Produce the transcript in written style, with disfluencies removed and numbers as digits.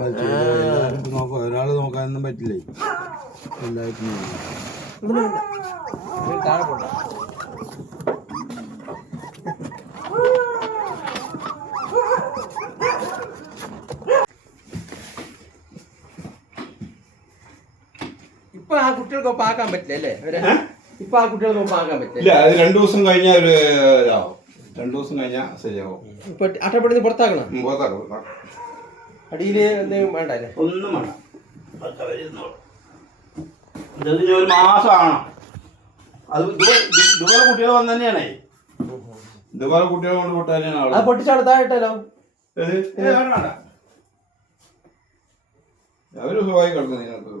നോക്കാം, ഒരാള് നോക്കാനൊന്നും പറ്റില്ലേ. എല്ലാവർക്കും താഴെ പോണ്ട. ഇപ്പൊ ആ കുട്ടികൾക്കൊപ്പം ആക്കാൻ പറ്റില്ല അല്ലേ? ഇപ്പൊ ആ കുട്ടികൾക്കൊപ്പം ആക്കാൻ പറ്റില്ല. അത് 2 ദിവസം കഴിഞ്ഞാൽ ഒരു ഇതാവും. 2 ദിവസം കഴിഞ്ഞാൽ ശരിയാവും. ഇപ്പൊ അട്ടപ്പെടുന്ന് പുറത്താക്കണം. പുറത്താക്കും. അടിയില് എന്തെങ്കിലും വേണ്ട അല്ലേ? ഒന്നും വേണ്ട. ഇതിന് 1 മാസമാണോ? അത് ഇതുപോലെ കുട്ടികൾ വന്നു തന്നെയാണേ. ഇതുപോലെ കുട്ടികളെ കൊണ്ട് പൊട്ടാൻ തന്നെയാണ്. അത് പൊട്ടിച്ചാണ് താഴെട്ടോ. അവര് സുഖമായി കിടന്നു നിങ്ങൾക്ക്.